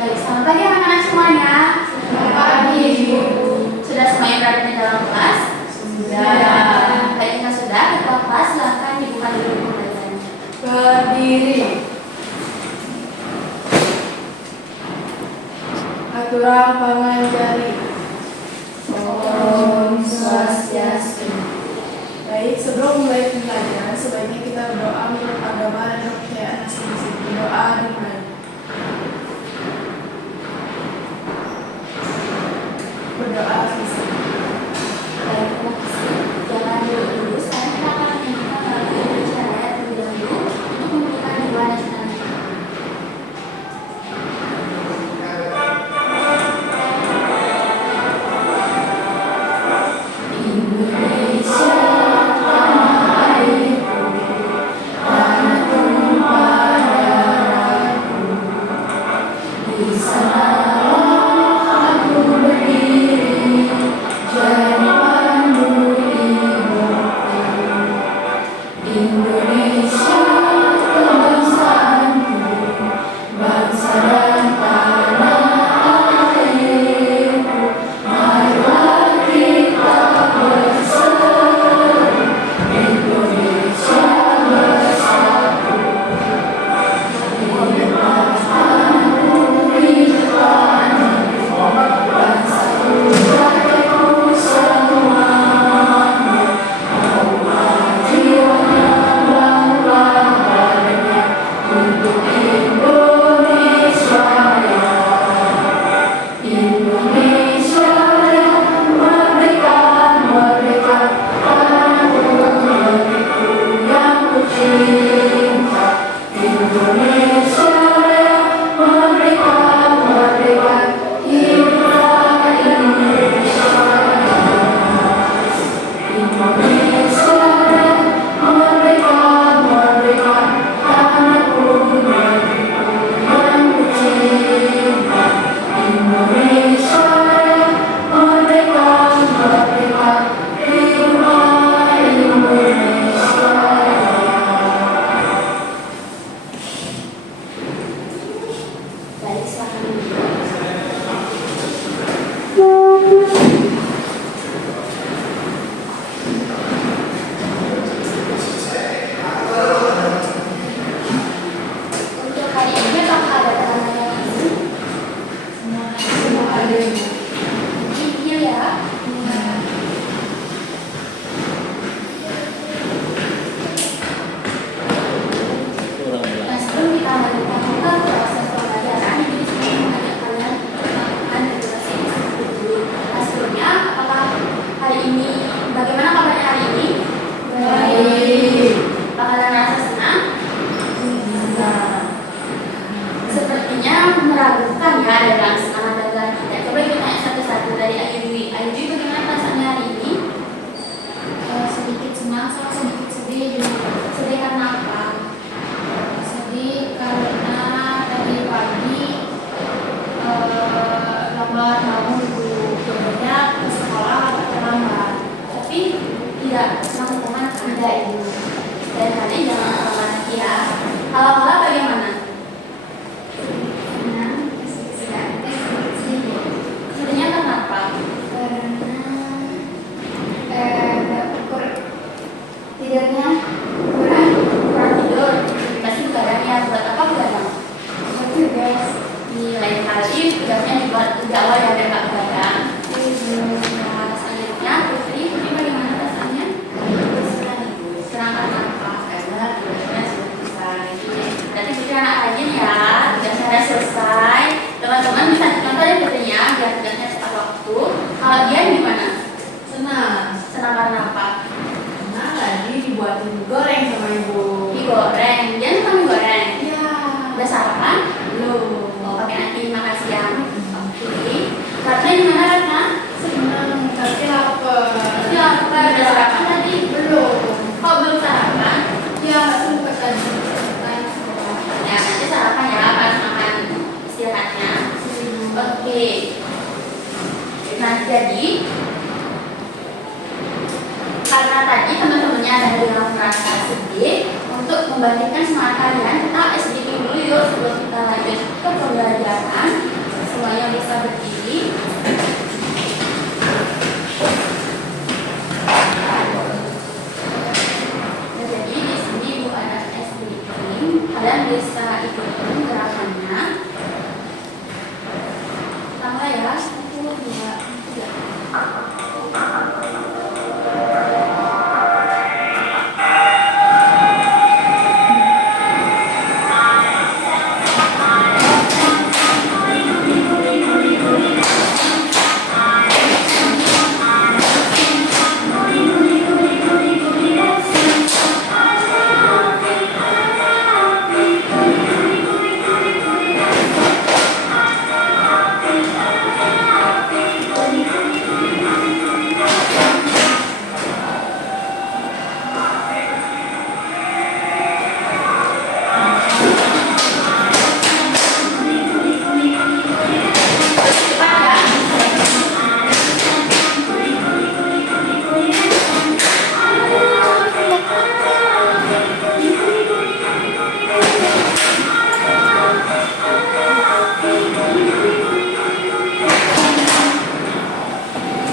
Baik, selamat pagi anak-anak semuanya. Selamat pagi, Ibu. Sudah semuanya berada di dalam kelas? Sudah. Baik, jika sudah, ketua kelas silakan dibuka dulu pembelajarannya. Berdiri. Aturan pengajaran. Om Swastiastu. Baik, sebelum mulai pembelajaran, sebaiknya kita berdoa menurut agama dan kepercayaan masing-masing. Berdoa dimulai. Berdoa bisa. Baik, terima kasih. Jangan dulu, sekarang kita akan menyanyikan lagu Indonesia Raya terlebih dahulu untuk memberikan jiwa nasionalisme. Indonesia tanah airku, tanah tumpah darahku, di sanalah aku berdiri jadi pandu hidupku. Indonesia kebangsaanku, bangsa dan tanah airku, marilah kita bersatu, Indonesia bersatu. Hidup tanahku, hidup tanahku, bangsaku, rakyatku semuanya. Maulah jiwanya, maulah badannya untuk Indonesia Raya. Indonesia Raya, merdeka, merdeka, tanahku negeriku yang kucinta. Indonesia Raya, merdeka, merdeka, hiduplah Indonesia Raya. Indonesia Raya, merdeka, merdeka, tanahku negeriku yang kucinta. Indonesia Raya, merdeka, merdeka, hiduplah Indonesia Raya. Baik, silakan duduk. Untuk hari ini apakah ada pertanyaan lagi? Semua ada Ibu. Iya ya. Nah, sebelum kita melanjutkan ke proses pembelajaran, jadi saya mengajak kalian untuk melakukan regulasi tersebut dulu. Nah, sebelumnya, apakah hari ini, bagaimana kabarnya hari ini? Baik. Apakah kalian merasa senang? Nah, Sepertinya meragukan ya dalam semangat dagang kita. Coba kita tanya satu-satu dari Ayu Dwi. Ayu Dwi, bagaimana perasaannya hari ini? Sedikit senang sama sedikit sedih juga. Sedih karena apa? Sedih karena tadi pagi lambat bangun sebenarnya ke sekolah agak terlambat. Tapi tidak senang teman tidak ibu. Dan kalian jangan terlambat ya. Hal-hal bagaimana? Senang, sedikit sedih. Sebenarnya kenapa? Karena tidurnya kurang. Kurang tidur. Pasti begadang ya. Buat apa begadang? Tugas Di lain kali tugasnya dibuat lebih awal ya biar nggak begadang. Nah, selanjutnya Putri bagaimana perasaannya? Senang karena apa? Karena tugasnya sudah selesai. Berarti Putri anak rajin ya. Tugasnya sudah selesai. Teman-teman bisa dicontoh ya Putrinya biar tugasnya tepat waktu. Kalau dia gimana? senang. Senang karena apa? Karena tadi dibuatin goreng sama Ibu. Digoreng. Dia suka mie goreng. Iya. Udah sarapan? Belum. Oh, pakai nanti makan siang. Oke. Karena gimana Ratna? Senang, tapi lapar. Ya, udah sarapan tadi? Belum. Kok belum sarapan? Ya, sempat tadi. Tanya sekolah. Ya, nanti semuanya bisa berdiri. Jadi di sini Bu ada es krim. Kalian bisa ikutin gerakannya. Pertama ya, 1, 2, 3.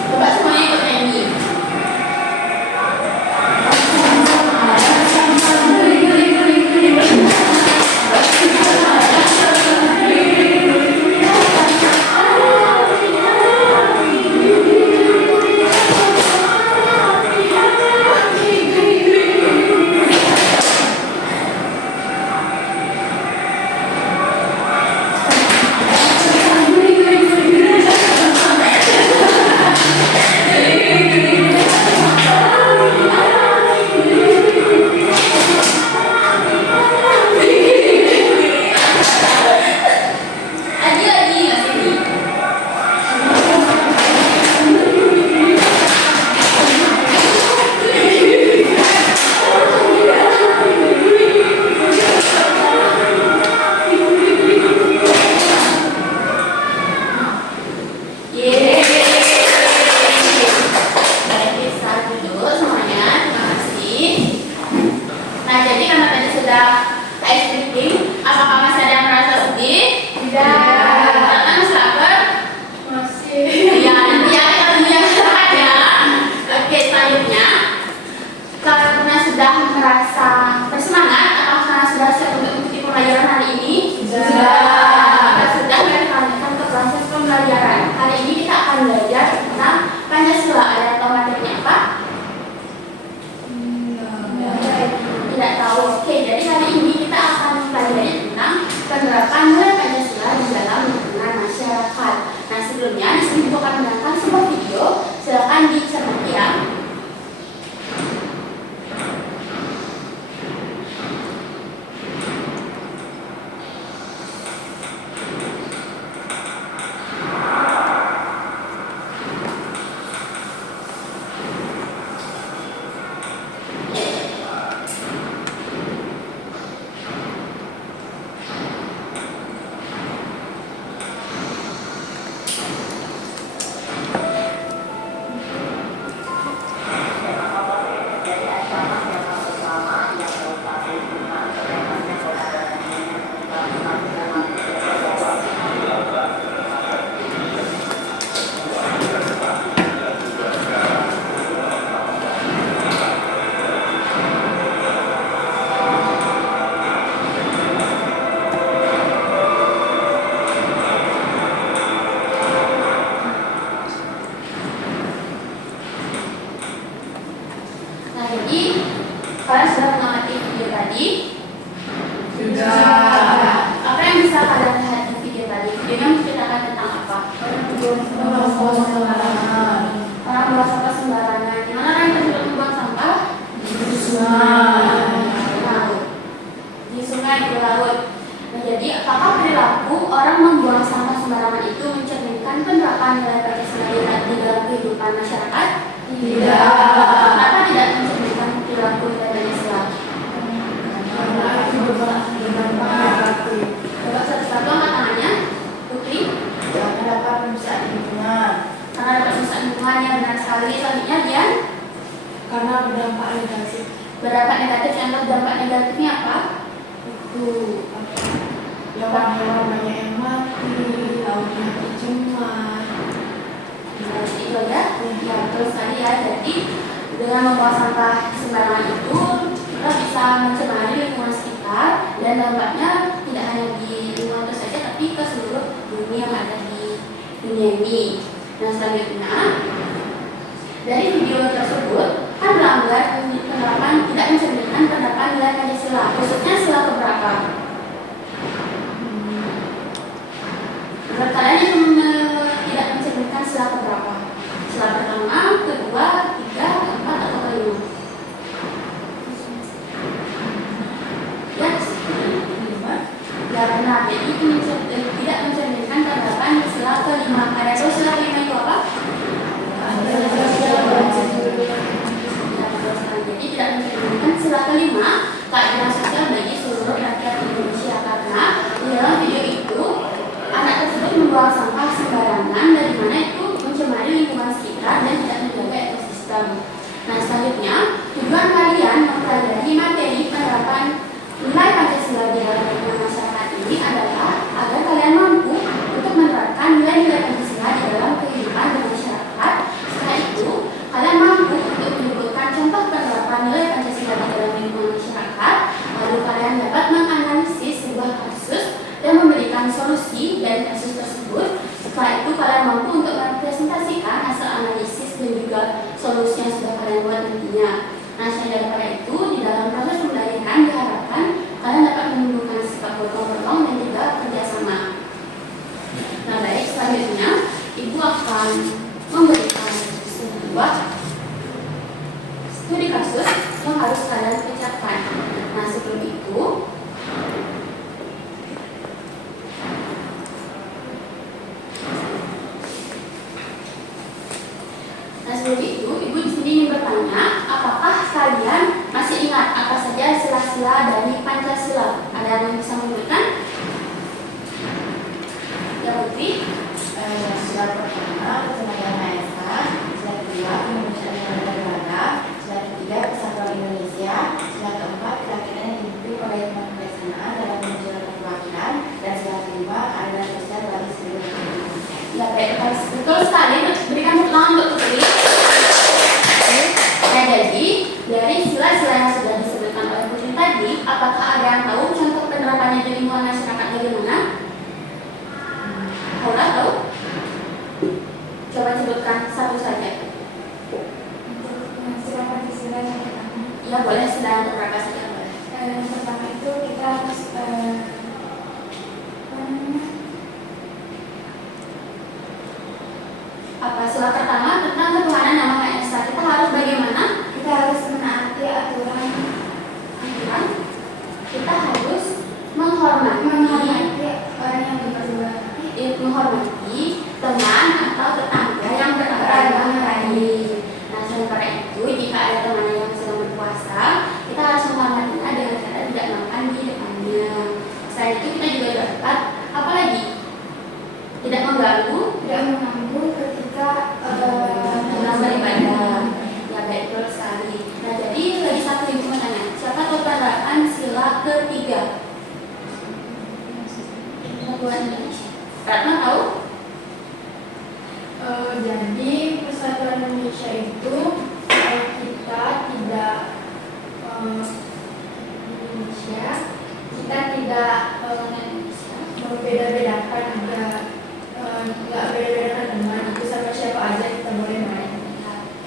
Coba semuanya ikut nyanyi. Lagi nggak sini? Yeay. Baik, bisa duduk semuanya. Terima kasih. Nah, jadi karena tadi sudah ice cream, apakah masih ada yang merasa sedih? Tidak. Karena masih lapar? Masih. Ya, nanti ya kita tunggu yang selanjutnya. Oke, selanjutnya karena sudah merasa bersemangat, apakah karena sudah siap untuk mengikuti pembelajaran hari ini? Sudah. Kita sudah melanjutkan ke proses pembelajaran. Hari ini kita akan belajar tentang Pancasila. Ada yang tahu materinya apa? Tidak tahu. Oke, jadi hari ini kita akan mempelajari tentang penerapan nilai Pancasila di dalam lingkungan masyarakat. Nah, sebelumnya di sini Ibu akan menonton sebuah video. Silakan dicermati ya. Nah, jadi kalian sudah mengamati video tadi? Sudah. Apa yang bisa kalian lihat di video tadi? Videonya menceritakan tentang apa? Orang membuang sampah sembarangan. Di mana orang tersebut membuang sampah? Di sungai, di laut. Nah, jadi apakah perilaku orang membuang sampah sembarangan itu mencerminkan penerapan nilai Pancasila di dalam kehidupan masyarakat? Tidak. Kenapa tidak mencerminkan perilaku nilai Pancasila? Karena itu berdampak negatif. Coba satu-satu angkat tangannya. Putri? Karena dapat merusak lingkungan. Karena dapat merusak lingkungan, yang benar sekali. Selanjutnya, Dian? Karena berdampak negatif. Berdampak negatif, contoh dampak negatifnya apa? Itu hewan-hewan banyak yang mati, lautnya ya. Jadi dengan membuang sampah sembarangan itu kita bisa mencemari lingkungan sekitar, dan dampaknya tidak hanya di lingkungan itu saja tapi ke seluruh bumi yang ada di dunia ini. Nah, selanjutnya dari video tersebut kan melanggar penerapan tidak mencerminkan penerapan nilai Pancasila, khususnya sila keberapa? Menurut kalian itu tidak mencerminkan sila keberapa? Sila pertama, kedua, ketiga, keempat, atau kelima? Ya, kelima. Ya benar. Jadi tidak mencerminkan penerapan sila kelima. Kalian tahu sila kelima itu apa? Jadi tidak mencerminkan sila kelima keadilan sosial bagi seluruh rakyat Indonesia, karena di dalam video itu anak tersebut membuang sampah sembarangan, dari mana itu mencemari lingkungan sekitar dan tidak menjaga ekosistem. Nah, selanjutnya tujuan kalian mempelajari materi penerapan nilai Pancasila di dalam lingkungan masyarakat ini adalah agar kalian mampu untuk menerapkan nilai-nilai Pancasila di dalam kehidupan bermasyarakat. Setelah itu kalian mampu untuk menyebutkan contoh penerapan nilai Pancasila di dalam lingkungan masyarakat, lalu kalian dapat menganalisis sebuah kasus dan memberikan solusi dari kasus tersebut. Setelah itu kalian mampu untuk mempresentasikan hasil analisis dan juga solusi yang sudah kalian buat nantinya. Nah, selain daripada itu, di dalam proses pembelajaran diharapkan kalian dapat menunjukkan sikap gotong royong dan juga kerjasama. Nah, baik, selanjutnya Ibu akan memberikan sebuah studi kasus yang harus kalian pecahkan. Nah, sebelum itu Ibu di sini ingin bertanya, apakah kalian masih ingat apa saja sila-sila dari Pancasila? Ada yang bisa menyebutkan? Ya, Putri. Sila pertama, ketenagaan Maha Esa. Sila kedua, kemanusiaan yang berbeda. Sila ketiga, persatuan Indonesia. Sila keempat, kerakyatan yang dipimpin oleh kebijaksanaan dalam menjalankan perwakilan. Dan sila kelima, keadilan sosial bagi seluruh Indonesia. Ya, baik, betul sekali. Berikan tepuk tangan untuk Putri. Nah, jadi dari sila-sila yang sudah disebutkan oleh Putri tadi, apakah ada yang tahu contoh penerapannya di lingkungan masyarakat bagaimana? Paula tahu? Coba sebutkan satu saja. Untuk sila Pancasila yang pertama. Ya, boleh sila yang berapa saja boleh. Yang pertama itu kita harus Apa sila pertama tentang ketuhanan yang Maha Esa. Kita harus bagaimana? kita harus menaati aturan, Kita harus menghormati orang yang berdua. menghormati teman atau tetangga yang beragama lain. Nah, sementara itu jika ada teman yang sedang berpuasa, kita harus menghormatinya dengan cara tidak makan di depannya. Selain itu kita juga dapat apa lagi? Tidak mengganggu ketika dalam beribadah. Ya, baik, betul sekali. Nah, jadi lagi satu yang mau tanya, siapa tahu penerapan sila ketiga? Persatuan Indonesia. Ratna tahu? Jadi persatuan Indonesia itu kita tidak Indonesia kita tidak membeda-bedakan, nggak beda-bedakan teman, itu sama siapa aja kita boleh main.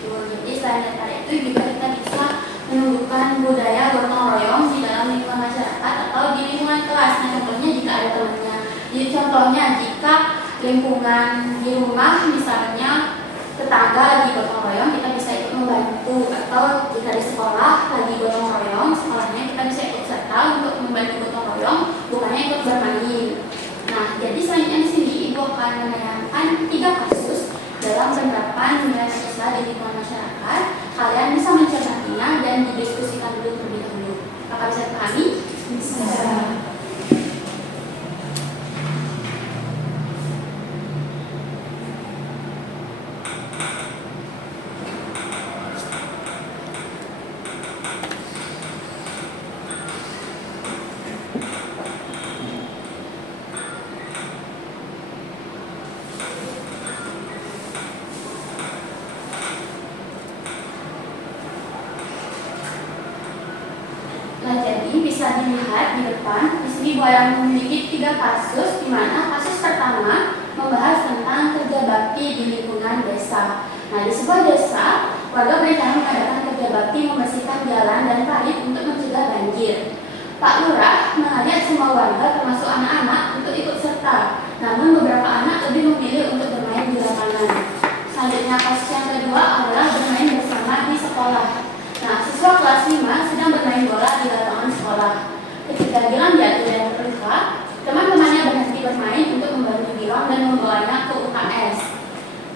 Jadi selain daripada itu juga kita bisa menumbuhkan budaya gotong royong di dalam lingkungan masyarakat atau di lingkungan kelas. Nah, contohnya jika ada temannya. Jadi contohnya jika lingkungan di rumah misalnya tetangga lagi gotong royong, kita bisa ikut membantu. Atau jika di sekolah lagi gotong royong, sekolahnya kita bisa ikut serta untuk membantu gotong royong, bukannya ikut bermain. Nah, jadi selanjutnya di sini Ibu akan menayangkan 3 kasus dalam penerapan nilai Pancasila di lingkungan masyarakat. Kalian bisa mencermatinya dan didiskusikan dulu terlebih dahulu. Apakah bisa dipahami? Bisa. melihat di depan, di sini Bu Ayang memiliki 3 kasus, di mana kasus pertama membahas tentang kerja bakti di lingkungan desa. Nah, di sebuah desa, warga berencana mengadakan kerja bakti membersihkan jalan dan parit untuk mencegah banjir. Pak Lurah mengajak semua warga termasuk anak-anak untuk ikut serta, namun beberapa anak lebih memilih untuk bermain di lapangan. Selanjutnya kasus yang kedua adalah bermain bersama di sekolah. Nah, siswa kelas 5 sedang bermain bola di lapangan sekolah. Ketika Gilang jatuh dan terluka, teman-temannya berhenti bermain untuk membantu Gilang dan membawanya ke UKS.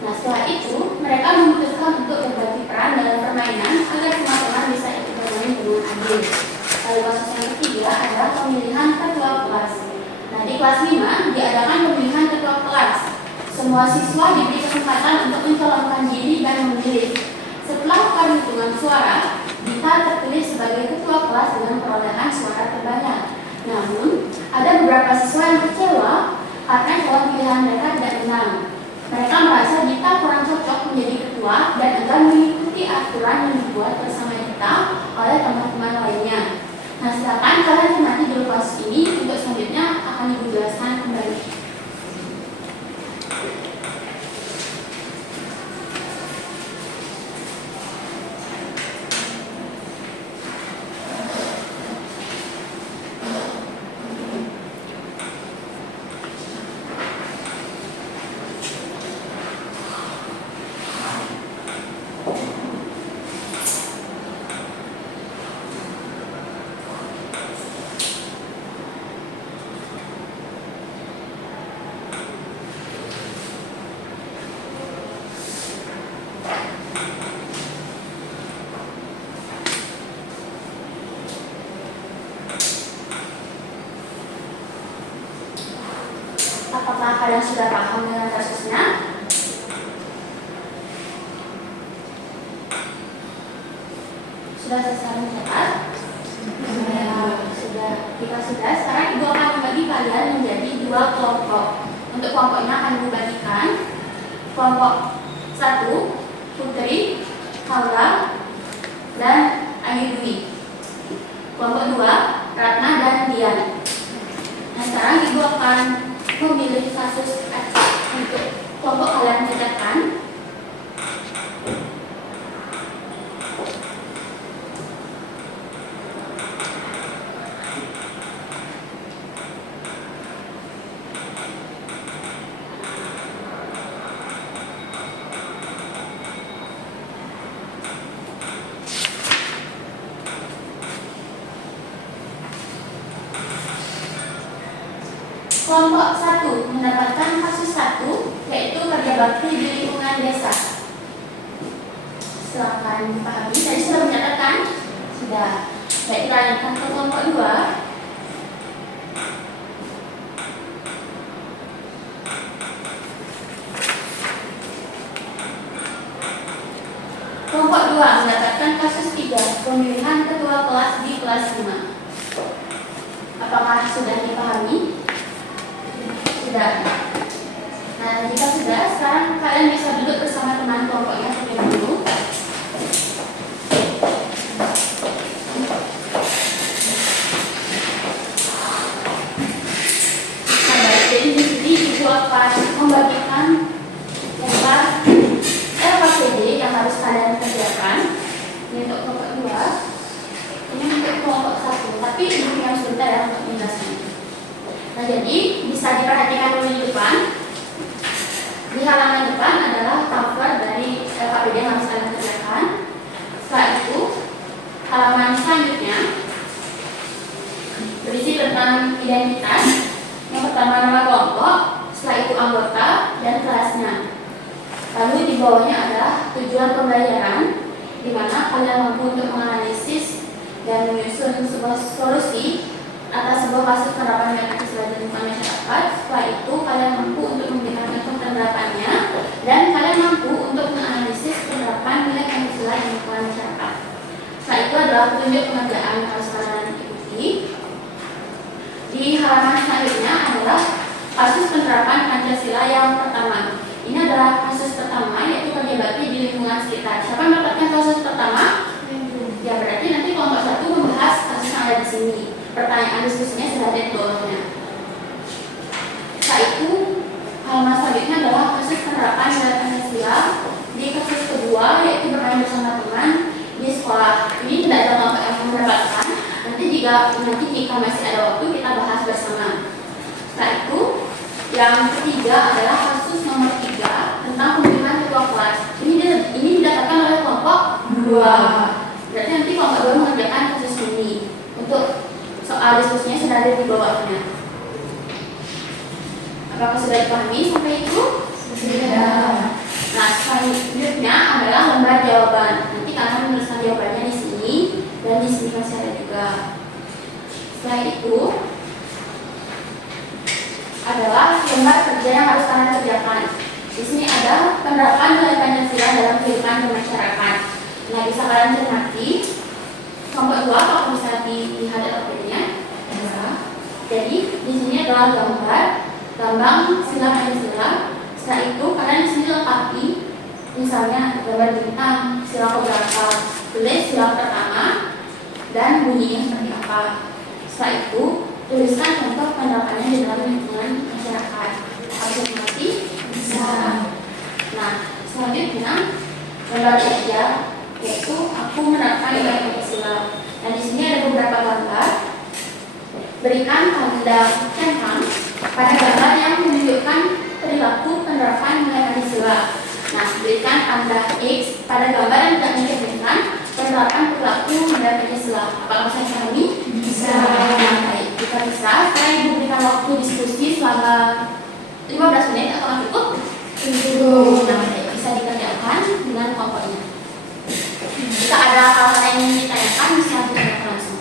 Nah, setelah itu, mereka memutuskan untuk berbagi peran dalam permainan agar semua teman bisa ikut bermain dengan adil. Lalu kasus yang ketiga adalah pemilihan ketua kelas. Nah, di kelas 5 diadakan pemilihan ketua kelas. Semua siswa diberi kesempatan untuk mencalonkan diri dan memilih. Setelah perhitungan suara, Dita terpilih sebagai ketua kelas dengan perolehan suara terbanyak. Namun, ada beberapa siswa yang kecewa karena calon pilihan mereka tidak menang. Mereka merasa Dita kurang cocok menjadi ketua dan enggan mengikuti aturan yang dibuat bersama Dita oleh teman-teman lainnya. Nah, silakan kalian cermati dulu kasus ini, untuk selanjutnya akan Ibu jelaskan kembali. Apakah kalian sudah paham dengan kasusnya? Sudah selesai mencatat? Sudah. Jika sudah, sekarang Ibu akan membagi kalian menjadi 2 kelompok. Untuk kelompoknya akan dibagikan. Kelompok 1, Putri, Haula, dan Ayu Dwi. Kelompok 2, Ratna dan Dian. Nah, sekarang Ibu akan memilih kasus untuk kelompok kalian catatkan. Kelompok 1 mendapatkan kasus 1, yaitu kerja bakti di lingkungan desa. Silakan dipahami. Tadi sudah mencatatkan? Sudah. Baik, kita lanjutkan ke kelompok 2. Kelompok 2 mendapatkan kasus 3, pemilihan ketua kelas di kelas 5. Apakah sudah dipahami? Sudah. Nah, jika sudah, sekarang kalian bisa duduk bersama teman kelompoknya terlebih dulu. Nah, baik, jadi di sini Ibu akan membagikan lembar LKPD yang harus kalian kerjakan. Ini untuk kelompok 2, ini untuk kelompok 1, tapi ini yang sebentar ya untuk menjelaskan. Nah, jadi bisa diperhatikan dulu di depan. Di halaman depan adalah cover dari LKPD yang harus kalian kerjakan. Setelah itu, halaman selanjutnya berisi tentang identitas. Yang pertama nama kelompok, setelah itu anggota dan kelasnya. Lalu di bawahnya adalah tujuan pembelajaran, di mana kalian mampu untuk menganalisis dan menyusun sebuah solusi atas sebuah kasus penerapan nilai Pancasila di lingkungan masyarakat. Setelah itu kalian mampu untuk memberikan contoh penerapannya dan kalian mampu untuk menganalisis penerapan nilai Pancasila di lingkungan masyarakat. Setelah itu adalah petunjuk pengerjaan yang harus kalian ikuti. Di halaman selanjutnya adalah kasus penerapan Pancasila yang pertama. Ini adalah kasus pertama, yaitu kerja bakti di lingkungan sekitar. Siapa yang mendapatkan kasus pertama? Ya, berarti nanti kelompok 1 membahas kasus yang ada di sini. pertanyaan diskusinya sudah ada di bawahnya. Setelah itu, halaman selanjutnya adalah kasus penerapan nilai Pancasila di kasus kedua, yaitu bermain bersama teman di sekolah. Ini tidak ada kelompok yang mendapatkan. Nanti jika masih ada waktu kita bahas bersama. Setelah itu, yang ketiga adalah kasus nomor 3 tentang pemilihan ketua kelas. Ini didapatkan oleh kelompok 2. Berarti nanti kelompok 2 mengerjakan kasus ini. Untuk soal diskusinya sudah ada di bawahnya. Apakah sudah dipahami sampai itu? Sudah. Nah, selanjutnya adalah lembar jawaban. Nanti kalian menuliskan jawabannya di sini dan di sini masih ada juga. Setelah itu adalah lembar kerja yang harus kalian kerjakan. Di sini ada penerapan nilai Pancasila dalam kehidupan bermasyarakat. Nah, bisa kalian cermati. Kelompok 2, kalau bisa dilihat dokumennya. Jadi di sini adalah gambar lambang sila Pancasila. Setelah itu kalian di sini lengkapi, misalnya gambar bintang, sila keberapa, tulis sila pertama dan bunyinya seperti apa. Setelah itu tuliskan contoh penerapannya di dalam lingkungan masyarakat. Harus mati bisa. Nah, selanjutnya gambar kerja, yaitu aku menerapkan nilai Pancasila. Dan di sini ada beberapa gambar. Berikan tanda centang pada gambar yang menunjukkan perilaku penerapan nilai Pancasila. Nah, berikan tanda X pada gambar yang tidak menunjukkan penerapan perilaku nilai Pancasila. Apakah bisa dipahami? Bisa. Nah, baik, kita bisa. Saya ibu berikan waktu diskusi selama 15 menit atau cukup? Cukup. Nah, baik, bisa dikerjakan dengan kelompoknya. Jika ada hal-hal yang ingin ditanyakan, bisa ditanyakan langsung.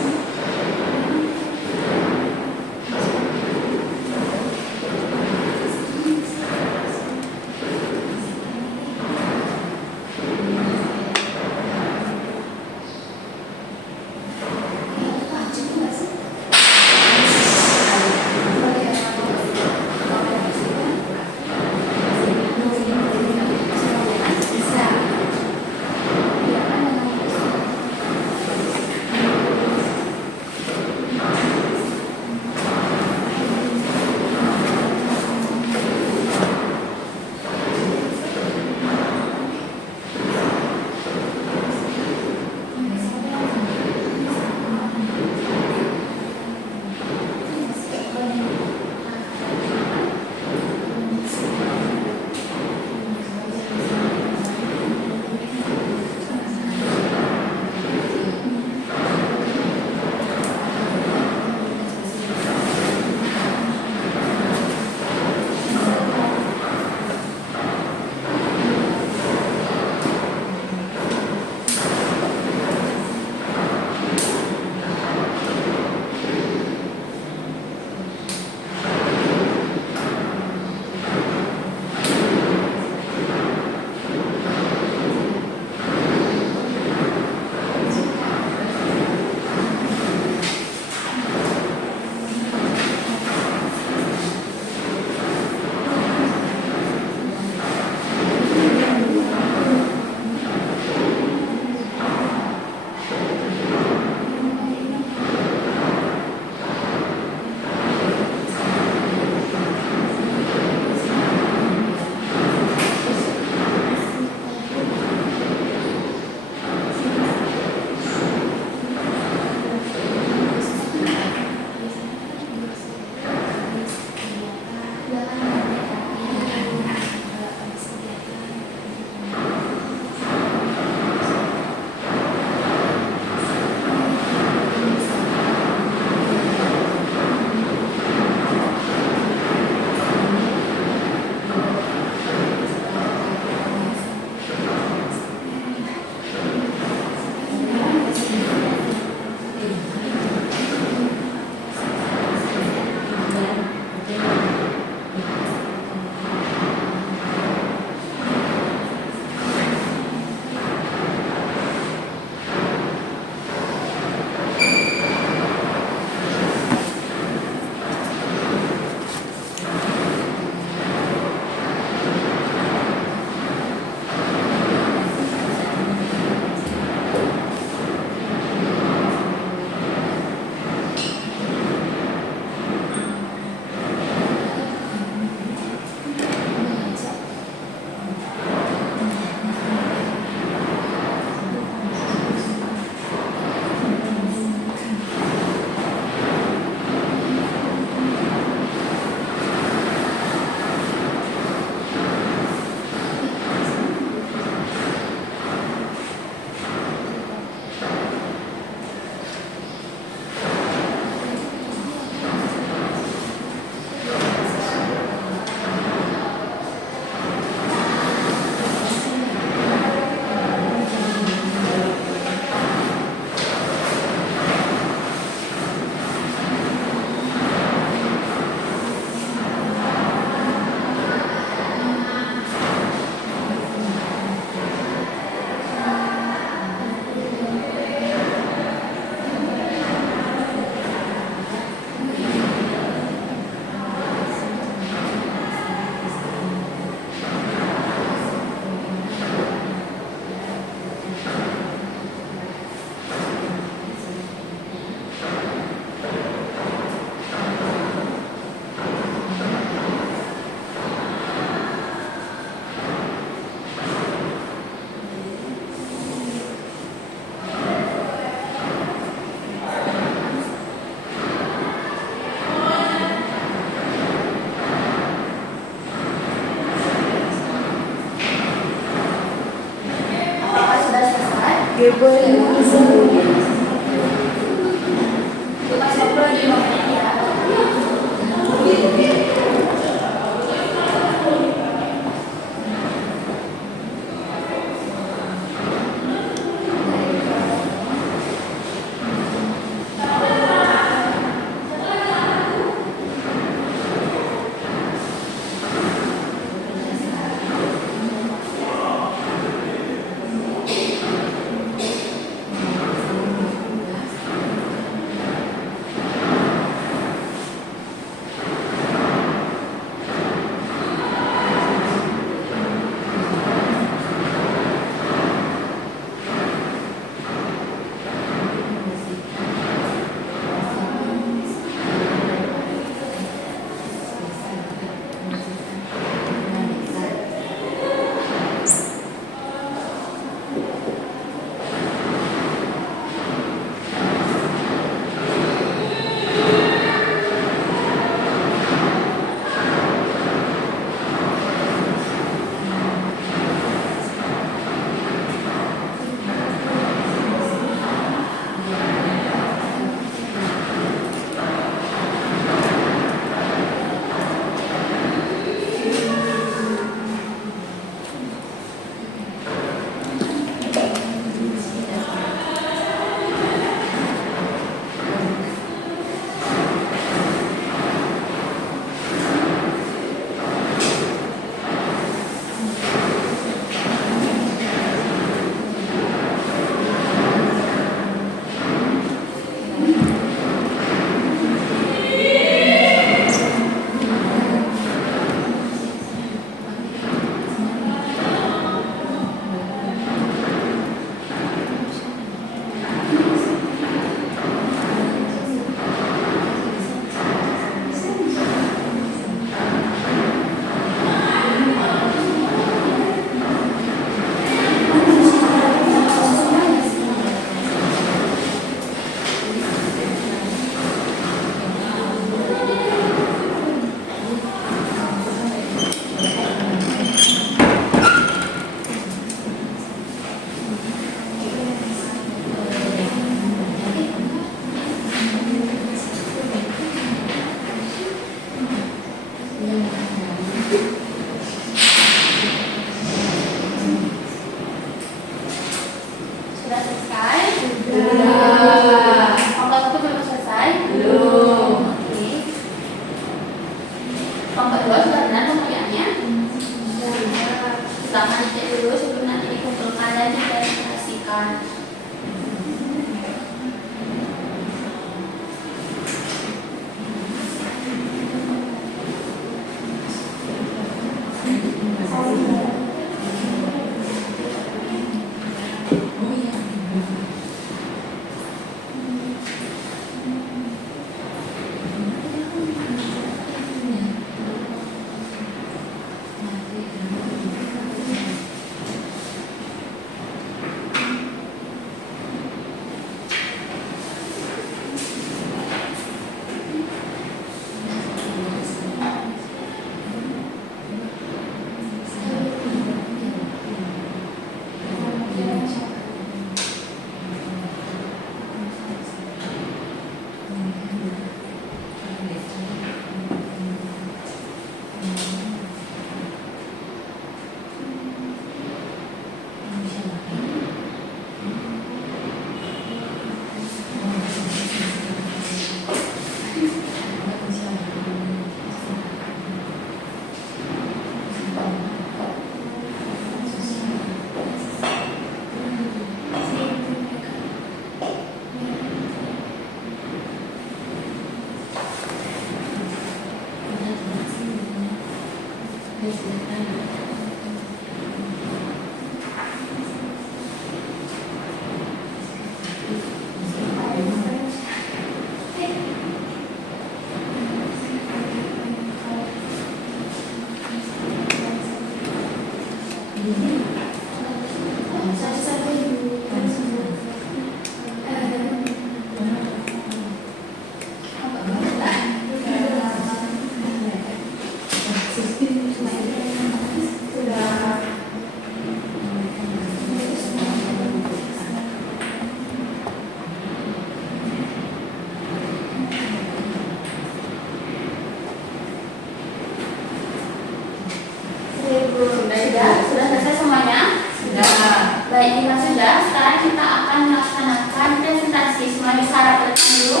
Sudah selesai semuanya? Sudah. Baik, jika sudah, sekarang kita akan melaksanakan presentasi. Semua bisa rapatkan dulu.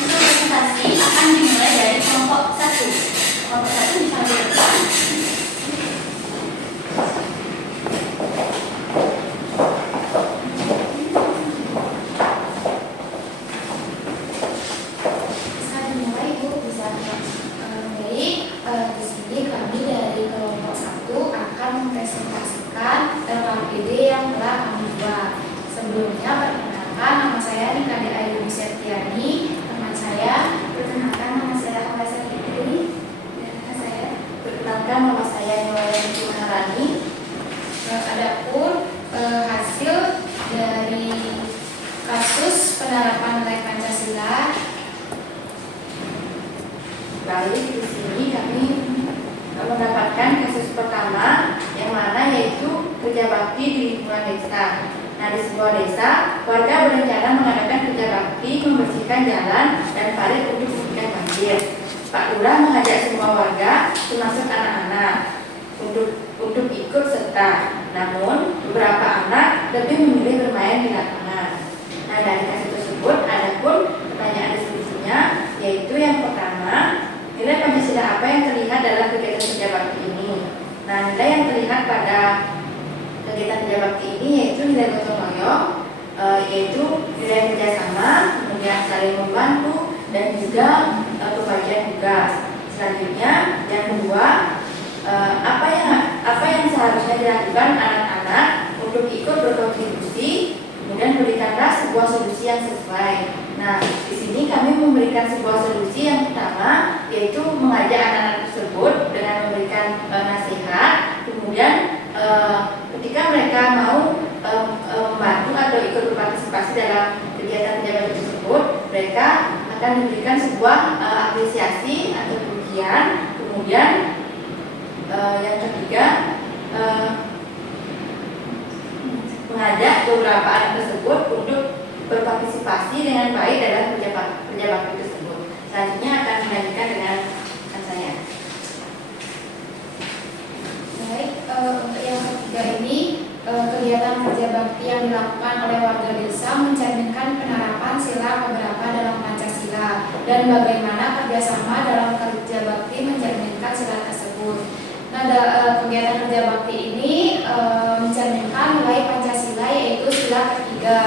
Untuk presentasi akan dimulai dari kelompok 1. Kelompok 1 bisa duduk. Bisa dimulai, Bu. Bisa. Baik, di sini kami dari kelompok 1 akan mempresentasikan RKPD yang telah kami buat. Sebelumnya, perkenalkan, nama saya Nikade Ayu Septiani. Teman saya, perkenalkan nama saya Hawasa Fitri. Dan saya, Perkenalkan, nama saya Nurani Maharani. adapun hasil dari kasus penerapan nilai Pancasila. Baik, di sini kami mendapatkan kasus pertama yang mana yaitu kerja bakti di lingkungan desa. Nah, di sebuah desa, warga berencana mengadakan kerja bakti membersihkan jalan dan parit untuk menghentikan banjir. Pak Lurah mengajak semua warga, termasuk anak-anak, untuk ikut serta. Namun, beberapa anak lebih memilih bermain di lapangan. Nah, dari kasus tersebut ada pun pertanyaan diskusinya, yaitu yang pertama, nilai Pancasila apa yang terlihat dalam kegiatan kerja bakti ini? Nah, nilai yang terlihat pada kegiatan kerja bakti ini yaitu nilai gotong royong, yaitu nilai kerjasama, kemudian saling membantu, dan juga pembagian tugas. Selanjutnya, yang kedua, apa yang seharusnya dilakukan anak-anak untuk ikut berkontribusi, kemudian berikanlah sebuah solusi yang sesuai. Nah, di sini kami memberikan sebuah solusi yang pertama, yaitu mengajak anak-anak tersebut dengan memberikan nasihat. Kemudian ketika mereka mau membantu atau ikut berpartisipasi dalam kegiatan-kegiatan tersebut, mereka akan diberikan sebuah apresiasi atau pujian. Kemudian yang ketiga, mengajak beberapa anak tersebut untuk berpartisipasi dengan baik dalam kerja bakti tersebut. Selanjutnya akan dilanjutkan dengan saya. Baik, untuk yang ketiga ini kegiatan kerja bakti yang dilakukan oleh warga desa mencerminkan penerapan sila keberapa dalam Pancasila dan bagaimana kerjasama dalam kerja bakti mencerminkan sila tersebut. Nah, kegiatan kerja bakti ini mencerminkan nilai Pancasila yaitu sila ketiga.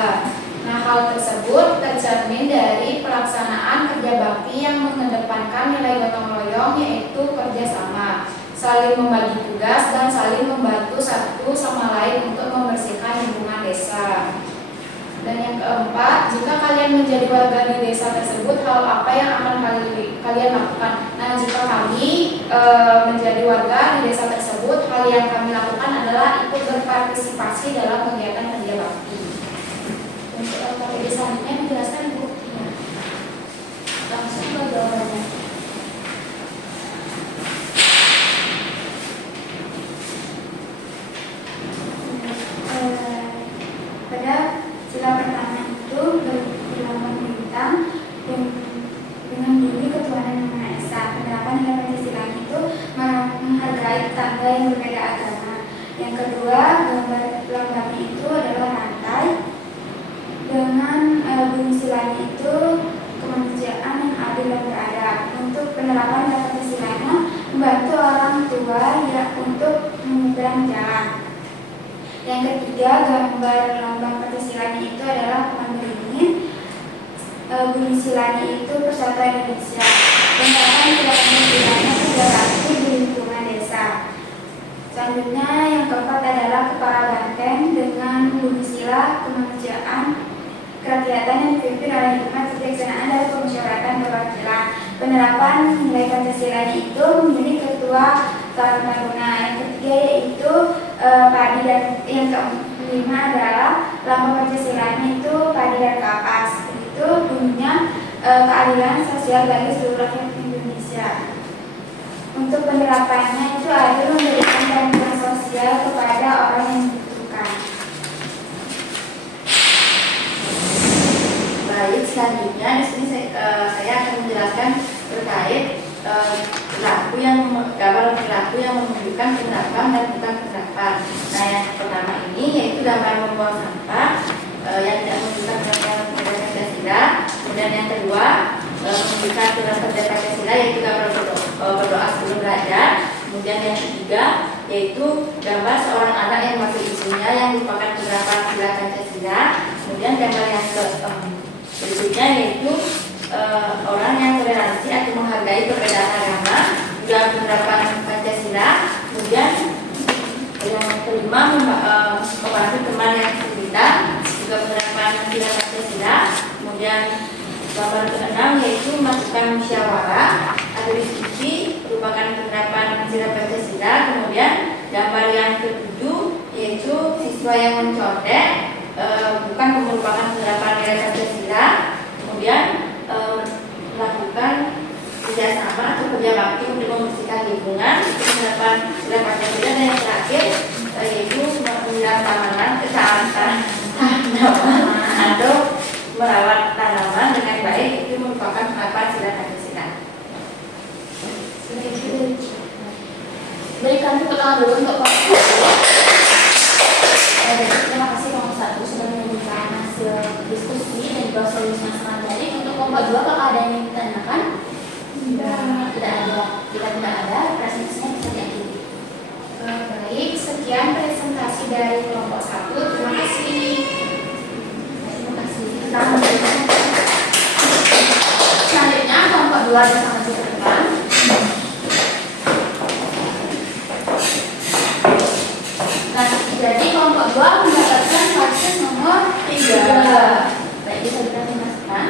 Nah, hal tersebut tercermin dari pelaksanaan kerja bakti yang mengedepankan nilai gotong royong yaitu kerjasama, saling membagi tugas dan saling membantu satu sama lain untuk membersihkan lingkungan desa. Dan yang keempat, jika kalian menjadi warga di desa tersebut, hal apa yang akan kalian lakukan? Nah, jika kami menjadi warga di desa tersebut, hal yang kami lakukan adalah ikut berpartisipasi dalam kegiatan kerja bakti. Untuk LKPD selanjutnya dijelaskan Ibu. Langsung ke jawabannya. Pada sila pertama itu berlambang bintang dengan bunyi ketuhanan yang Maha Esa. Penerapan nilai Pancasila itu menghargai tetangga yang berbeda agama. Yang kedua, gambar lambangnya itu adalah rantai dengan bunyi silanya itu kemanusiaan yang adil dan beradab. Untuk penerapan nilai Pancasilanya membantu orang tua ya untuk menyeberang jalan. Yang ketiga, gambar lambang Pancasilanya itu adalah pemandu dingin. Bunyi silanya itu Persatuan Indonesia. penerapan sila Pancasila berlaku di lingkungan desa. Selanjutnya yang keempat adalah kepala banteng dengan bunyi sila kemanusiaan, kerakyatan yang dipimpin oleh hikmat kebijaksanaan dan pemusyawaratan perwakilan. Penerapan nilai Pancasila itu memilih ketua Karang Taruna. Yang ketiga yaitu padi, dan yang kelima adalah lambang Pancasila itu padi dan kapas. Itu bunyinya keadilan sosial bagi seluruh rakyat Indonesia. Untuk penerapannya itu adil, memberikan bantuan sosial kepada orang yang membutuhkan. Baik, selanjutnya di sini saya akan menjelaskan terkait gambar perilaku yang menunjukkan penerapan dan bukan penerapan. Nah, yang pertama ini yaitu gambar membuang sampah yang tidak menunjukkan penerapan Pancasila. Kemudian yang kedua menunjukkan penerapan Pancasila yaitu gambar berdoa sebelum belajar. Kemudian yang ketiga yaitu gambar seorang anak yang masih usianya yang merupakan penerapan sila Pancasila. Kemudian gambar yang berikutnya yaitu orang yang toleransi atau menghargai perbedaan agama, juga penerapan Pancasila. Kemudian yang kelima memahami teman yang kesulitan, juga penerapan sila Pancasila. Kemudian gambar keenam yaitu melakukan musyawarah atau diskusi, merupakan penerapan sila Pancasila. Kemudian gambar yang ketujuh yaitu siswa yang mencontek, bukan merupakan penerapan nilai Pancasila. Kemudian melakukan kerjasama atau kerja bakti untuk membersihkan lingkungan, penerapan sila Pancasila. Dan yang terakhir yaitu memelihara tanaman atau merawat tanaman dengan baik, itu merupakan penerapan sila Pancasila. Berikan tepuk tangan dulu untuk Pak. Terima kasih kelompok 1 sudah memberikan hasil diskusi dan juga solusi yang sangat baik. Untuk kelompok 2 apakah ada yang ingin ditanyakan? Tidak ada. Jika tidak ada, presentasinya bisa diakhiri. Baik, sekian presentasi dari kelompok 1. Terima kasih. Terima kasih. Selanjutnya kelompok 2 ada sangat ke depan. Nah, jadi kelompok 2 mendapatkan kasus nomor 3. Baik, bisa dijelaskan.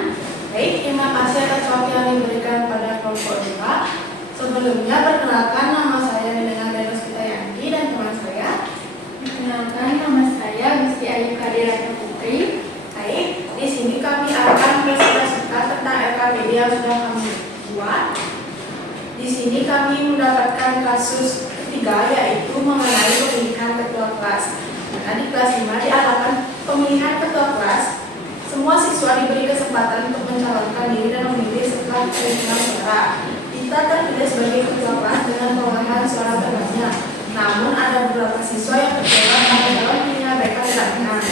Baik, terima kasih atas waktu yang diberikan pada kelompok 2. Sebelumnya perkenalkan, nama saya dengan Denus Yanti dan teman saya. Perkenalkan, nama saya Gusti Ayu Kadirata Putri. Baik, di sini kami akan presentasikan tentang RKPD yang sudah kami buat. Di sini kami mendapatkan kasus ketiga, yaitu mengenai pemilihan ketua kelas. Nah, di kelas 5 diadakan pemilihan ketua kelas. Semua siswa diberi kesempatan untuk mencalonkan diri dan memilih setelah perhitungan suara. Kita terpilih sebagai ketua kelas dengan perolehan suara terbanyak. Namun ada beberapa siswa yang kecewa karena calon pilihan mereka tidak menang.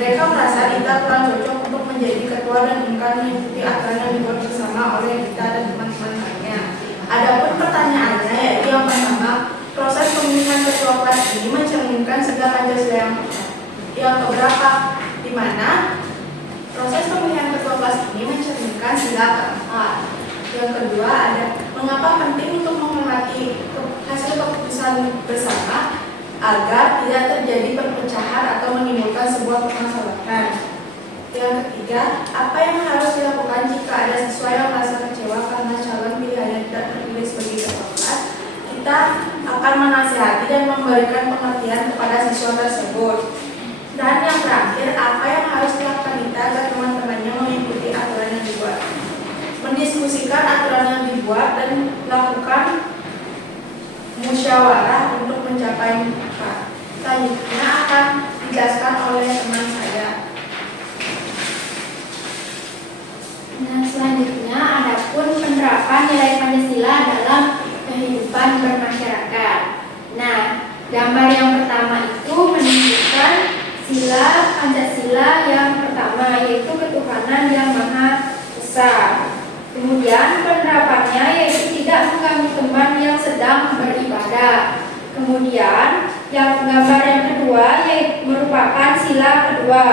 Mereka merasa Dita kurang cocok untuk menjadi ketua dan enggan mengikuti aturan yang dibuat bersama oleh Dita dan teman-teman lainnya. Adapun pertanyaannya yaitu yang pertama, proses pemilihan ketua kelas ini mencerminkan sila Pancasila yang keberapa? Di mana proses pemilihan ketua kelas ini mencerminkan sila keempat. Yang kedua ada mengapa penting untuk menghormati hasil keputusan bersama agar tidak terjadi perpecahan atau menimbulkan sebuah permasalahan. Yang ketiga, apa yang harus dilakukan jika ada siswa yang merasa kecewa karena calon pilihannya tidak terpilih sebagai ketua kelas? Kita akan menasihati dan memberikan pengertian kepada siswa tersebut. Dan yang terakhir, apa yang harus dilakukan kita agar teman-temannya mengikuti aturan yang dibuat? Mendiskusikan aturan yang dibuat dan lakukan musyawarah untuk mencapai mufakat. Selanjutnya akan dijelaskan oleh teman saya. Nah, selanjutnya adapun penerapan nilai Pancasila dalam kehidupan bermasyarakat. Nah, gambar yang pertama itu menunjukkan sila Pancasila yang pertama, yaitu ketuhanan yang Maha Esa. Kemudian penerapannya yaitu tidak mengganggu teman yang sedang beribadah. Kemudian yang gambar yang kedua yaitu merupakan sila kedua,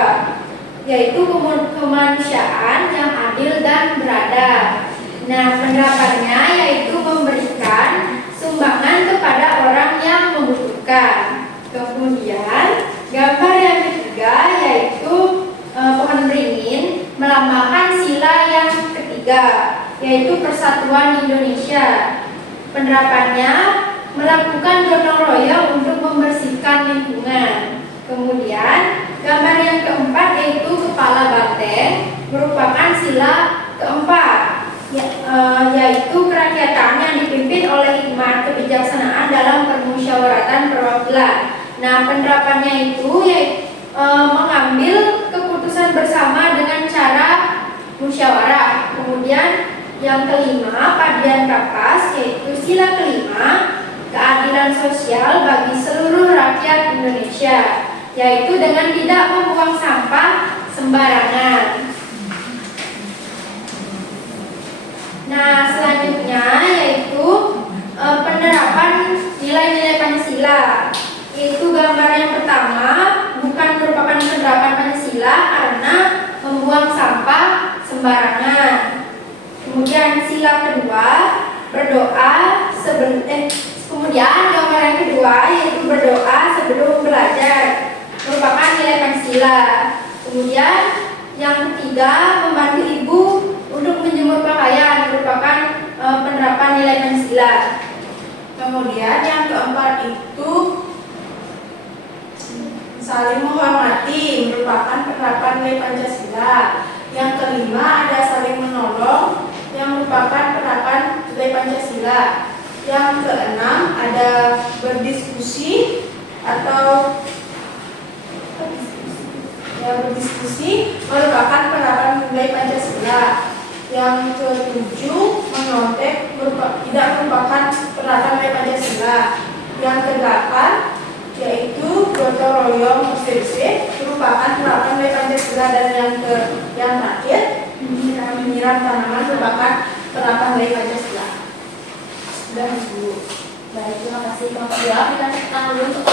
yaitu kemanusiaan yang adil dan beradab. Nah, penerapannya yaitu memberikan sumbangan kepada orang yang membutuhkan. Kemudian, gambar yang ketiga yaitu pohon beringin melambangkan sila yang ketiga, yaitu Persatuan Indonesia. Penerapannya melakukan gotong royong untuk membersihkan lingkungan. Kemudian, gambar yang keempat yaitu kepala banteng merupakan sila keempat, yaitu kerakyatan yang dipimpin oleh hikmat kebijaksanaan dalam permusyawaratan perwakilan. Nah, penerapannya itu mengambil keputusan bersama dengan cara musyawarah. Kemudian yang kelima, paduan kapas, yaitu sila kelima, keadilan sosial bagi seluruh rakyat Indonesia, yaitu dengan tidak membuang sampah sembarangan. Nah, selanjutnya yaitu penerapan nilai-nilai Pancasila. Itu gambar yang pertama bukan merupakan penerapan Pancasila karena membuang sampah sembarangan. Kemudian sila kedua berdoa kemudian gambar yang kedua yaitu berdoa sebelum belajar, merupakan nilai Pancasila. Kemudian yang ketiga membantu ibu untuk menjemur pakaian, merupakan penerapan nilai Pancasila. Kemudian yang keempat itu saling menghormati, merupakan penerapan nilai Pancasila. Yang kelima ada saling menolong, yang merupakan penerapan nilai Pancasila. Yang keenam ada berdiskusi atau berdiskusi, merupakan penerapan nilai Pancasila. Yang ketujuh menyontek, tidak merupakan penerapan nilai Pancasila. Yang kedelapan yaitu gotong royong bersih-bersih, merupakan penerapan nilai Pancasila. Dan yang terakhir menyiram tanaman, merupakan penerapan nilai Pancasila. Sudah Bu. Baik, terima kasih kelompok 2. Kita tekan dulu untuk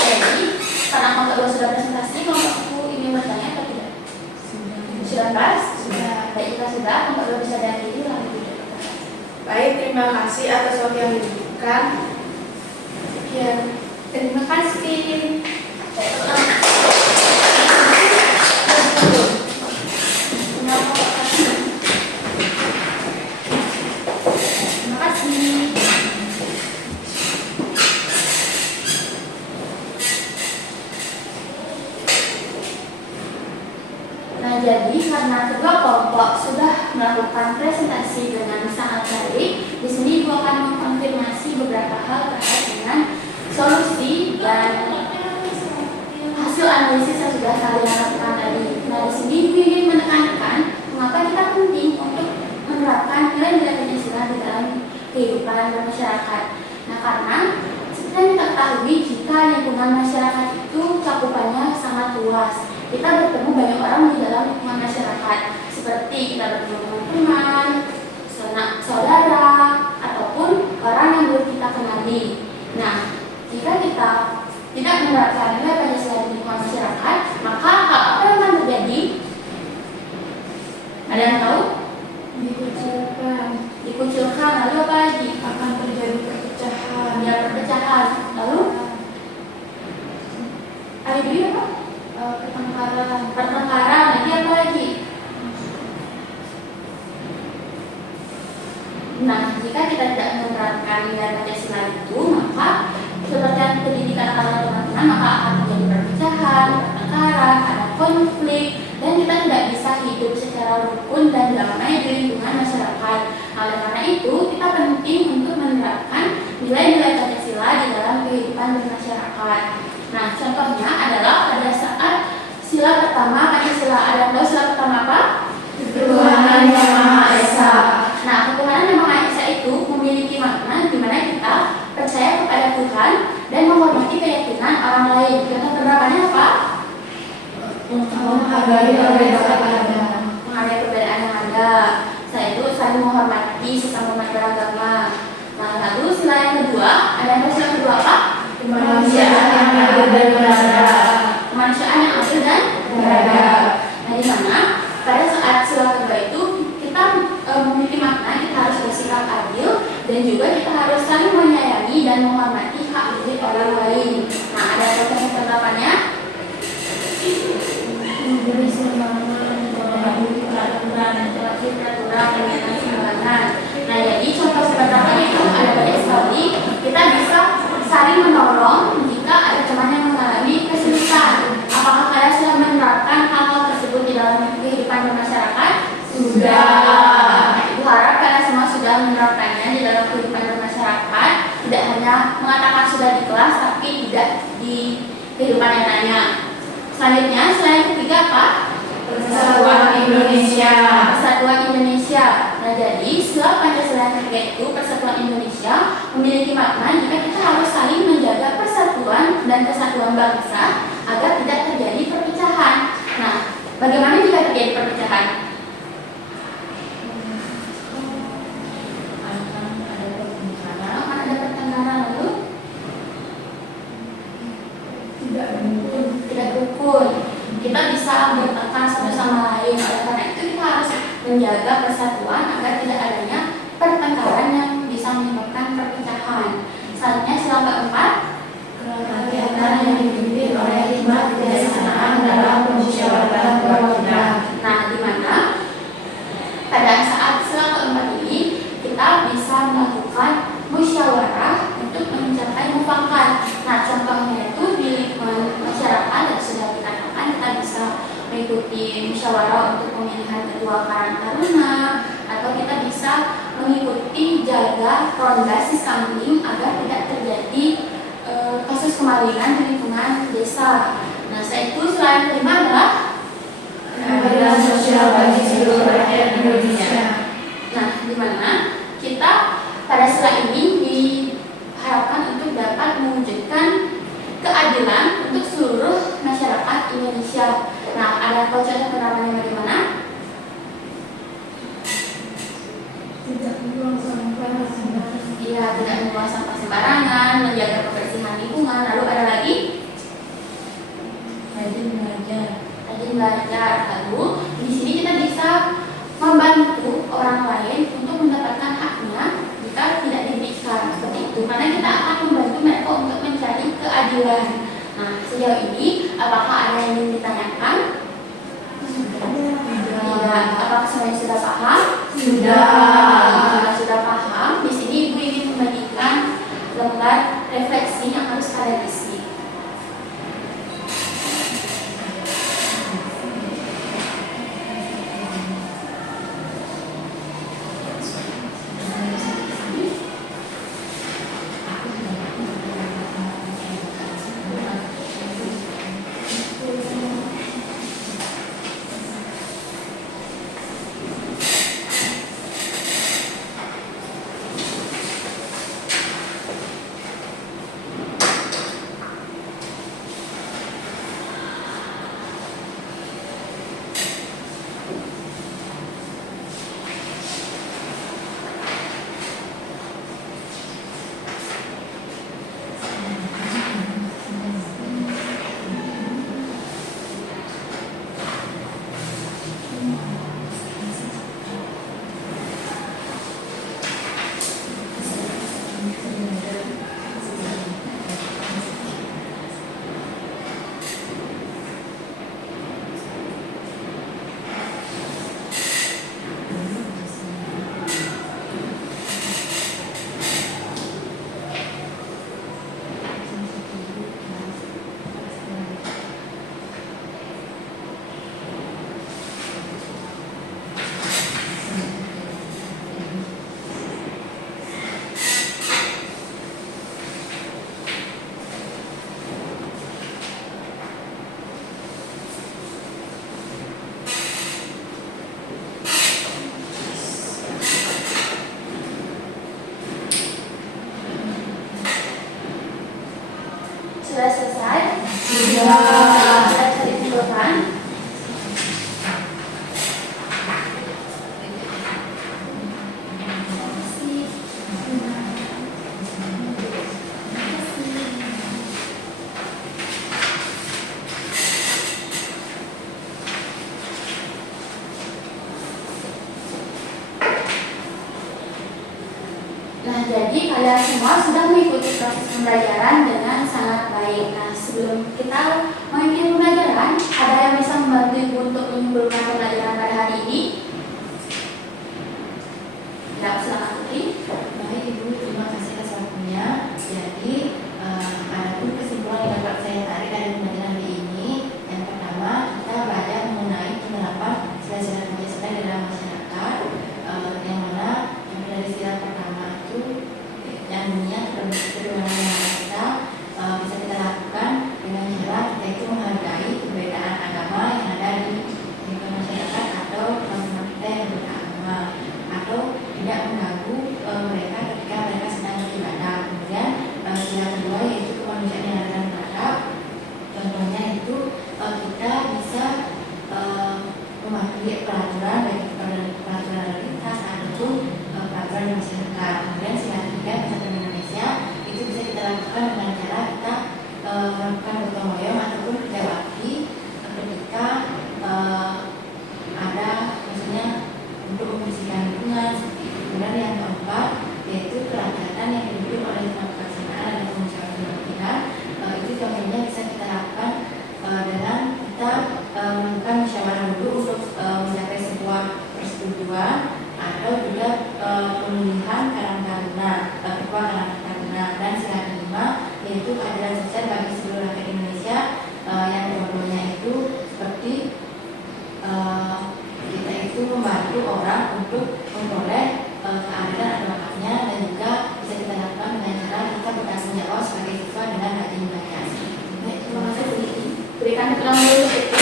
jadi karena kelompok 2 sudah presentasi, kelompok 1 ingin bertanya atau tidak? Sudah pas? Sudah. Baik, kita sudah. Kelompok 2 bisa dihadiri lalu tidak bertanya. Baik, terima kasih atas waktu yang diberikan. Ya, terima kasih. Terima kasih. Nah, jadi karena kedua kelompok sudah melakukan presentasi dengan sangat baik, di sini Ibu akan mengkonfirmasi beberapa hal terkait dengan solusi dan hasil analisis yang sudah kalian lakukan tadi. Nah, di sini Ibu ingin menekankan mengapa kita penting untuk menerapkan nilai-nilai Pancasila di dalam kehidupan bermasyarakat. Nah, karena seperti yang kita ketahui, jika lingkungan masyarakat itu cakupannya sangat luas, kita bertemu banyak orang di dalam lingkungan masyarakat, seperti kita bertemu teman, saudara, ataupun orang yang belum kita kenali. Nah, jika kita tidak menerapkan nilai Pancasila di lingkungan masyarakat, maka hal apa yang akan terjadi? Ada yang tahu? Dikucilkan. Lalu apa lagi? Akan terjadi perpecahan. Ya, perpecahan. Lalu ada juga apa? Pertengkaran. Lagi apa lagi? Nah, jika kita tidak menerapkan nilai Pancasila itu, maka seperti yang tadi dikatakan oleh teman-teman, maka akan terjadi perpecahan, pertengkaran, ada konflik, dan kita tidak bisa hidup secara rukun dan damai di lingkungan masyarakat. Oleh karena itu, kita penting untuk menerapkan nilai-nilai Pancasila di dalam kehidupan bermasyarakat. Nah, contohnya adalah pada saat sila pertama Pancasila. Ada yang tahu sila pertama apa? Ketuhanan Yang Maha Esa. Nah, ketuhanan Yang Maha Esa itu memiliki makna di mana kita percaya kepada Tuhan dan menghormati keyakinan orang lain. Contoh penerapannya apa? Menghargai perbedaan ada. Menghargai perbedaan yang ada. Saya itu saling menghormati sesama umat beragama. Nah, lalu sila yang kedua, ada yang tahu sila kedua apa? Kemanusiaan yang adil dan beradab. Kemanusiaan yang adil dan beradab. Nah, di mana pada saat sila kedua itu kita mematuhi peraturan mengenai timbangan. Nah, jadi contoh sederhananya itu ada banyak sekali. Kita bisa saling menolong jika ada teman yang mengalami kesulitan. Apakah kalian sudah menerapkan hal-hal tersebut di dalam kehidupan bermasyarakat? Sudah. Ibu harap kalian semua sudah menerapkannya di dalam kehidupan bermasyarakat. Tidak hanya mengatakan sudah di kelas, tapi tidak di kehidupan yang lainnya. Selanjutnya, selain ketiga apa? Persatuan Indonesia. Persatuan Indonesia. Nah, jadi setelah Pancasila yang ketiga itu Persatuan Indonesia memiliki makna jika kita harus saling menjaga persatuan dan kesatuan bangsa agar tidak terjadi perpecahan. Nah, bagaimana jika terjadi perpecahan? Akan ada pertengkaran lalu tidak rukun. Kita bisa bertengkar satu sama lain. Oleh karena itu kita harus menjaga persatuan agar tidak adanya pertengkaran yang bisa menyebabkan perpecahan. Selanjutnya sila keempat, Kegiatan yang dipimpin oleh hikmat kebijaksanaan dalam permusyawaratan perwakilan. nah di mana pada saat sila keempat ini kita bisa melakukan musyawarah untuk mencapai mufakat. Nah, contohnya itu di lingkungan masyarakat yang sudah dikatakan kita bisa mengikuti musyawarah untuk pemilihan ketua Karang Taruna, atau kita bisa mengikuti jaga ronda Siskambling agar tidak terjadi kasus kemalingan di lingkungan desa. Nah, setelah itu selain kelima adalah Keadilan sosial bagi seluruh rakyat Indonesia. nah, di mana kita pada sila ini diharapkan untuk dapat mewujudkan keadilan untuk seluruh masyarakat Indonesia. Nah, ada contohnya penerapannya bagaimana? Tidak membuang sampah sembarangan. Iya, tidak membuang sampah sembarangan, menjaga kebersihan lingkungan. Lalu ada lagi? Rajin belajar. Rajin belajar. Lalu di sini kita bisa membantu orang lain untuk mendapatkan haknya jika tidak diberikan seperti itu. Karena kita akan membantu mereka untuk mencari keadilan. Nah, sejauh ini apakah ada yang ingin ditanyakan? Tidak. Apakah semuanya sudah paham? Jika sudah paham, di sini Ibu ingin membagikan lembar refleksi yang harus kalian isi. Sudah selesai? Sudah cari jawaban? Nah, jadi kalian semua sudah mengikuti proses pembelajaran dengan sangat baik. Nah, sebelum kita mengikuti pembelajaran, ada yang bisa membantu Ibu untuk menyimpulkan pembelajaran pada hari ini? kurang lebih itu.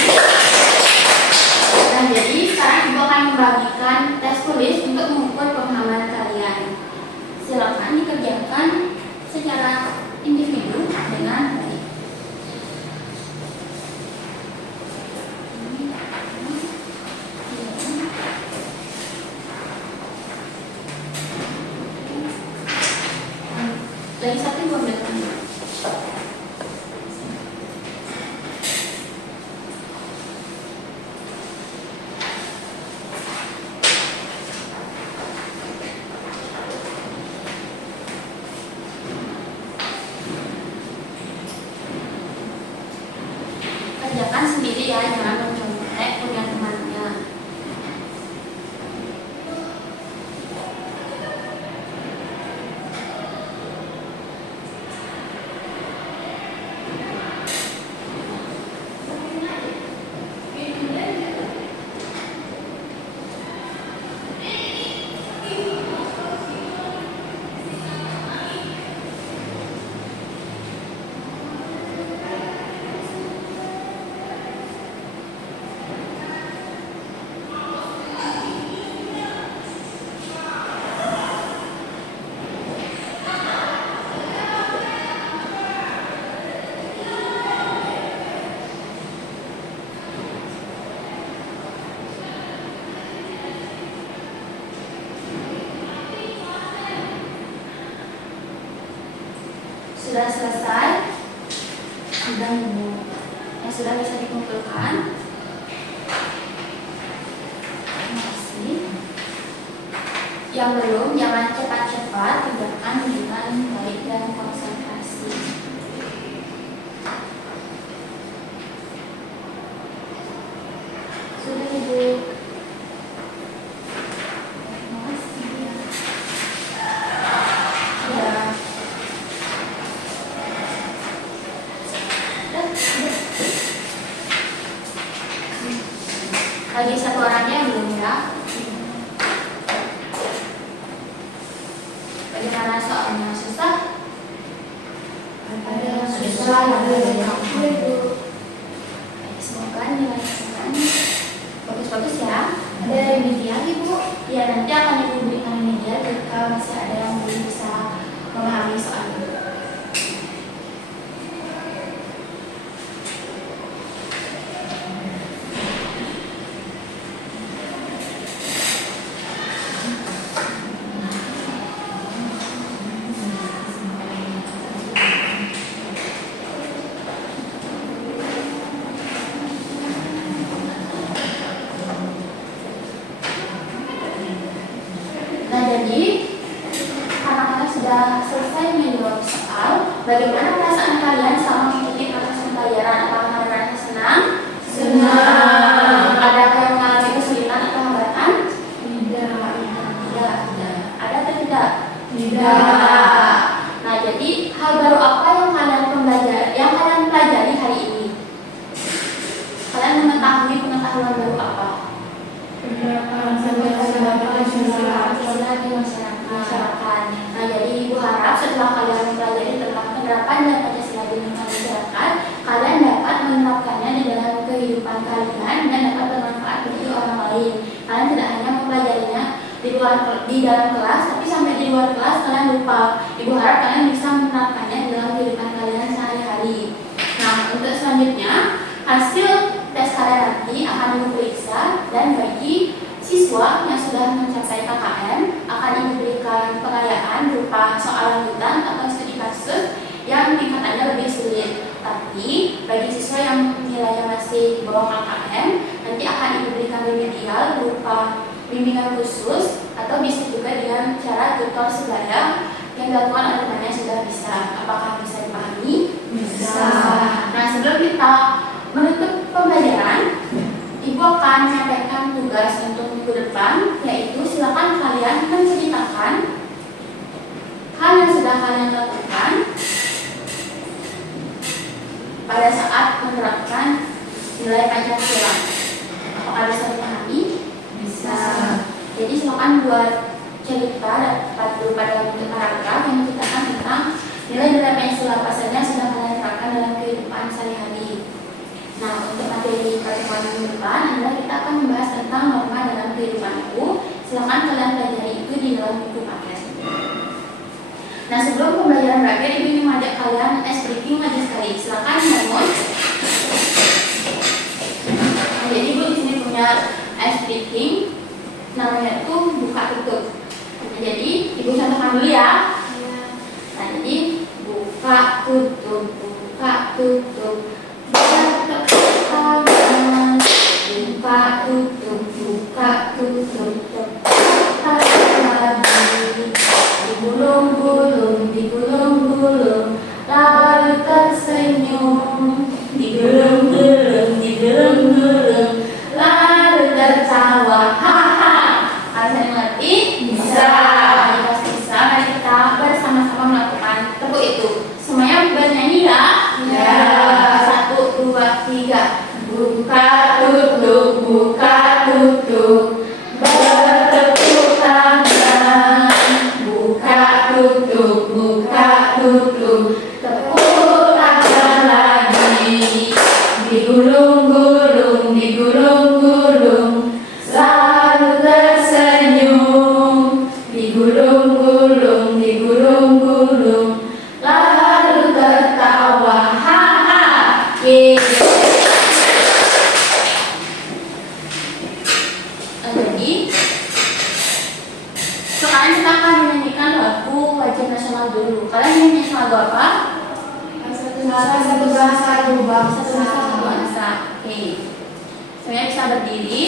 Nah, jadi sekarang Ibu akan membagikan tes tulis untuk mengukur pemahaman kalian. Silakan dikerjakan secara individu dengan baik. Lagi satu Ibu ambil. Kerjakan sendiri ya, jangan mencontek punya temannya. Sudah selesai? Sudah Ibu. Yang sudah bisa dikumpulkan? Terima kasih. Yang belum, jangan cepat-cepat, kerjakan dengan baik dan konsentrasi. Sudah Ibu. Terima kasih. Ya. Lagi satu orangnya yang belum ya. Bagaimana soalnya? Susah? Ada yang susah, ada yang gampang. Semoga nilai kesemuanya bagus-bagus ya. Ada remedial Ibu? Ya, nanti akan Ibu berikan remedial jika masih ada yang belum bisa memahami soal itu. Nah, jadi karena kalian sudah selesai menjawab soal, bagaimana perasaan kalian selama mengikuti proses pembelajaran? Apakah kalian merasa senang? Senang. Adakah yang mengalami kesulitan atau hambatan? Tidak. Tidak. Ada atau tidak? Tidak. Nah, jadi hal baru apa yang kalian pelajari hari ini? Kalian mengetahui pengetahuan baru apa? Masyarakat. Nah, jadi Ibu harap setelah kalian mempelajari tentang penerapan dan Pancasila di lingkungan masyarakat, kalian dapat menerapkannya di dalam kehidupan kalian dan dapat bermanfaat bagi orang lain. Kalian tidak hanya mempelajarinya di dalam kelas, tapi sampai di luar kelas kalian lupa. Ibu harap kalian bisa menerapkannya di dalam kehidupan kalian sehari-hari. Nah, untuk selanjutnya hasil tes kalian nanti akan diperiksa dan bagi siswa yang sudah mencapai KKM akan diberikan pengayaan berupa soal lanjutan atau studi kasus yang tingkatannya lebih sulit. Tapi bagi siswa yang nilainya masih di bawah KKM nanti akan diberikan remedial berupa bimbingan khusus atau bisa juga dengan cara tutor sebaya yang dilakukan oleh temannya sudah bisa. Apakah bisa dipahami? Bisa. Nah, sebelum kita menutup pembelajaran, Ibu akan menyampaikan tugas untuk minggu depan, yaitu silakan kalian menceritakan hal yang sudah kalian lakukan pada saat menerapkan nilai Pancasila. Apakah bisa dipahami? Bisa. Jadi silakan buat cerita berupa dalam bentuk paragraf yang menceritakan tentang nilai-nilai Pancasila apa saja yang sudah kalian terapkan dalam kehidupan sehari-hari. Nah, untuk materi pertemuan minggu depan adalah kita akan membahas tentang norma dalam kehidupan itu. Silakan kalian pelajari itu di dalam buku paket. Nah, sebelum pembelajaran berakhir, Ibu ingin mengajak kalian speaking aja sekali. Silakan bangun. Nah, jadi Ibu di sini punya speaking, namanya itu buka tutup. Nah, jadi Ibu contohkan dulu ya. Nah, jadi buka tutup, buka tutup. Buka tutup, buka tutup, digulung-gulung, digulung-gulung, lalu tersenyum, digulung-gulung, digulung-gulung, lalu tertawa. Haha, kalian mengerti? Bisa. Jika bisa, mari kita bersama-sama melakukan tepuk itu. Semuanya bernyanyi ya? Ya. 1, 2, 3. Buka tutup, buka tutup, bertepuk tangan. Buka tutup, buka tutup, tepuk tangan lagi. Digulung-gulung, digulung-gulung, selalu tersenyum. Digulung-gulung, digulung-gulung, lalu tertawa. Haha. Jadi sekarang kita akan menyanyikan lagu wajib nasional dulu. Kalian nyanyi lagu apa? Satu bahasa, satu bangsa, Satu bahasa, satu bangsa. Oke. Semuanya bisa berdiri.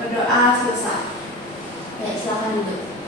Berdoa selesai. Baik, silakan duduk.